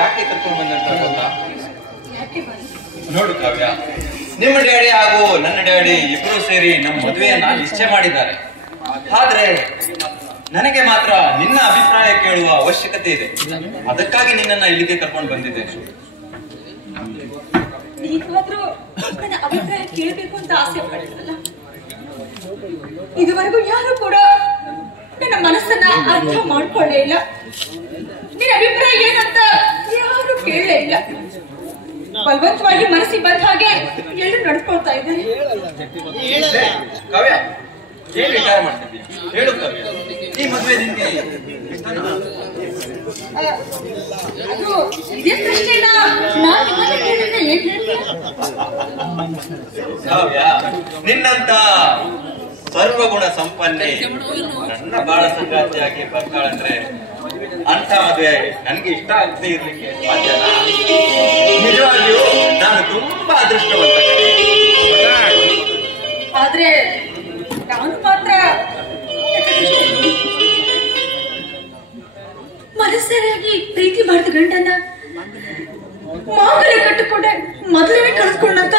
ಯಾಕೆ ಕರ್ಕೊಂಡು ಬಂದಂತ ಗೊತ್ತಾ? ನೋಡು ಕಾವ್ಯ, ನಿಮ್ಮ ಡ್ಯಾಡಿ ಹಾಗೂ ನನ್ನ ಡ್ಯಾಡಿ ಇಬ್ರು ಸೇರಿ ನಮ್ಮ ಮದುವೆಯನ್ನ ನಿಶ್ಚಯ ಮಾಡಿದ್ದಾರೆ. ಆದ್ರೆ ನನಗೆ ಮಾತ್ರ ನಿನ್ನ ಅಭಿಪ್ರಾಯ ಕೇಳುವ ಅವಶ್ಯಕತೆ ಇದೆ. ಅದಕ್ಕಾಗಿ ನಿನ್ನನ್ನ ಇಲ್ಲಿಗೆ ಕರ್ಕೊಂಡು ಬಂದಿದ್ದೇನೆ. ನೀವಾದ್ರೂ ನನ್ನ ಅಭಿಪ್ರಾಯ ಕೇಳಬೇಕು ಅಂತ ಆಸೆ ಪಡಿಸಲ್ಲ. ಇದುವರೆಗೂ ಯಾರು ಕೂಡ ನನ್ನ ಮನಸ್ಸನ್ನ ಅರ್ಥ ಮಾಡ್ಕೊಳ್ಳೇ ಇಲ್ಲ. ನಿನ್ನ ಅಭಿಪ್ರಾಯ ಏನಂತ ಯಾರು ಕೇಳಲೇ ಇಲ್ಲ. ಬಲವಂತವಾಗಿ ಮನಸ್ಸಿಗೆ ಬಂದ ಹಾಗೆ ಎಲ್ಲರೂ ನಡ್ಕೊಳ್ತಾ ಇದ್ದಾರೆ. ಕಾವ್ಯ, ಏನ್ ವಿಚಾರ ಮಾಡ್ತಿದ್ದೀಯ? ಹೇಳು ಕಾವ್ಯ, ಈ ಮದುವೆ ನಿನ್ಗೆ ಅದು ಇದೇ ಪ್ರಶ್ನೆನ ನಾನು ನಿಮ್ಮನ್ನ ಕೇಳಿದ್ರೆ ಏನ್ ಹೇಳ್ತೀನಿ? ಕಾವ್ಯ, ನಿನ್ನಂತ ಸರ್ವಗುಣ ಸಂಪನ್ನೆ ನನ್ನ ಬಾಳ ಸಂಗಾತಿಯಾಗಿ ಬರ್ತಾಳಂದ್ರೆ ಅಂತ ಮದುವೆ ನನ್ಗೆ ಇಷ್ಟ ಆಗದೆ ಇರ್ಲಿಕ್ಕೆ ಸಾಧ್ಯನಾ? ನಿಜವಾಗಿಯೂ ನಾನು ತುಂಬಾ ಅದೃಷ್ಟವಂತ. ಆದ್ರೆ ನಾನು ಮಾತ್ರ ಮನಸ್ಸರಿಯಾಗಿ ಪ್ರೀತಿ ಮಾಡಿದ ಗಂಡನ್ನ ಮಾಂಗಲ್ಯ ಕಟ್ಟಿಕೊಂಡೆ ಮೊದಲನೇ ಕಳಿಸ್ಕೊಂಡಂತ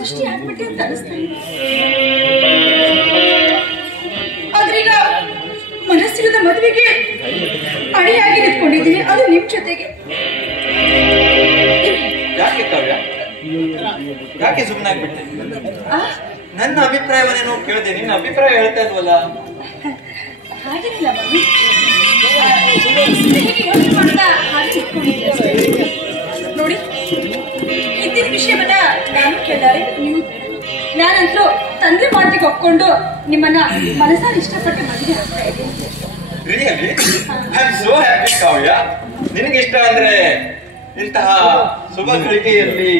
ದೃಷ್ಟಿ ಆಗ್ಬಿಟ್ಟೆ ಅಂತ ಅನಿಸ್ತಾ ಇದೆ. ಆದ್ರೀಗ ಮನಸ್ಸಿಲ್ಲದ ಮದುವೆಗೆ ಅಡಿಯಾಗಿ ನಿಂತ್ಕೊಂಡಿದ್ದೀನಿ, ಅದು ನಿಮ್ ಜೊತೆಗೆ. ಯಾಕೆ ಕಾವ್ಯ, ಯಾಕೆ ಸುಮ್ಮನಾಗ್ಬಿಟ್ಟೆ? ನನ್ನ ಅಭಿಪ್ರಾಯವನ್ನೇನೋ ಕೇಳಿದೆ, ನಿನ್ನ ಅಭಿಪ್ರಾಯ ಹೇಳ್ತಾ ಇಲ್ವಲ್ಲ? ಹಾಗೇನಿಲ್ಲ ಮಮ್ಮಿ, ಯೋಚನೆ ಮಾಡ್ತಾ ಹಾಗೆ ನಿಂತ್ಕೊಂಡಿದ್ದೆ. ನೋಡಿ, ಇದ್ದಿನ ವಿಷಯವನ್ನ ನಾನು ಕೇಳಿದಾರೆ, ನೀವು ನಾನಂತೂ ತಂದೆ ಮಾತಿಗೆ ಒಪ್ಕೊಂಡು ನಿಮ್ಮನ್ನ ಮನಸ್ಸಾಗಿ ಇಷ್ಟಪಟ್ಟು ಮದುವೆ ಆಗ್ತಾ ಇದ್ದೀನಿ. Really? I'm so happy, ಕಾವ್ಯ. ನಿನಗೆ ಇಷ್ಟ ಅಂದ್ರೆ ಇಂತಹ ಶುಭ ಗಳಿಗೆಯಲ್ಲಿ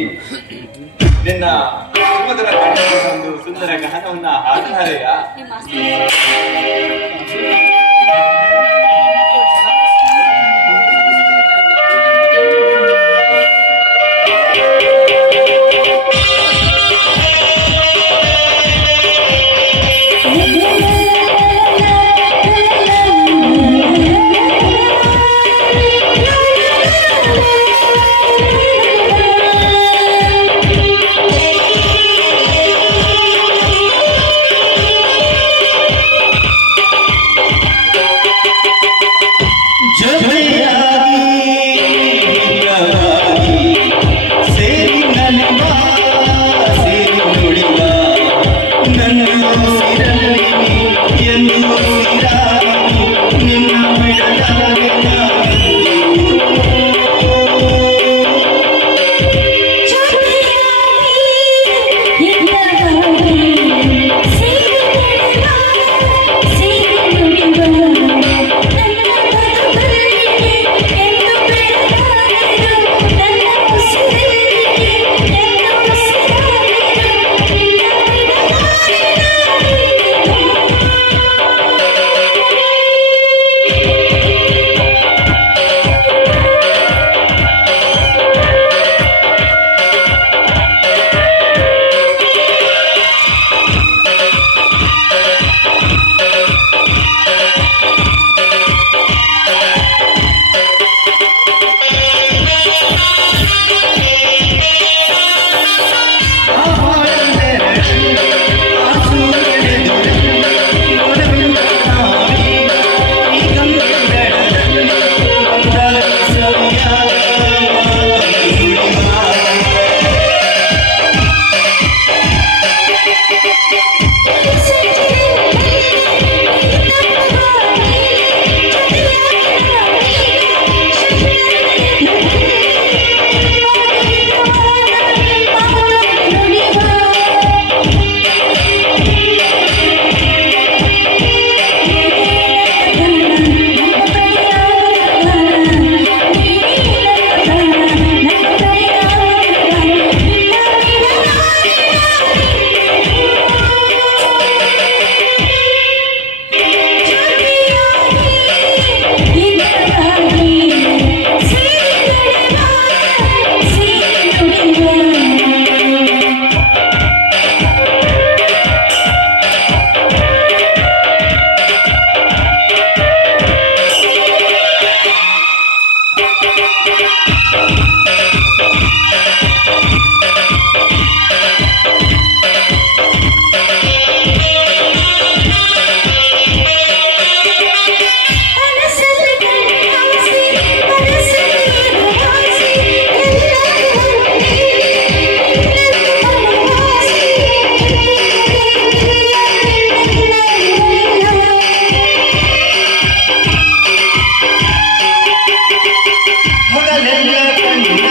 ನಿನ್ನ ಸುಮಧುರ ಕಂಠದ ಒಂದು ಸುಂದರ ಗಾನವನ್ನ ಹಾಡ್ತಾರೆಯ? ಹಗಲೆಲ್ಲ ಕಣ್ಣ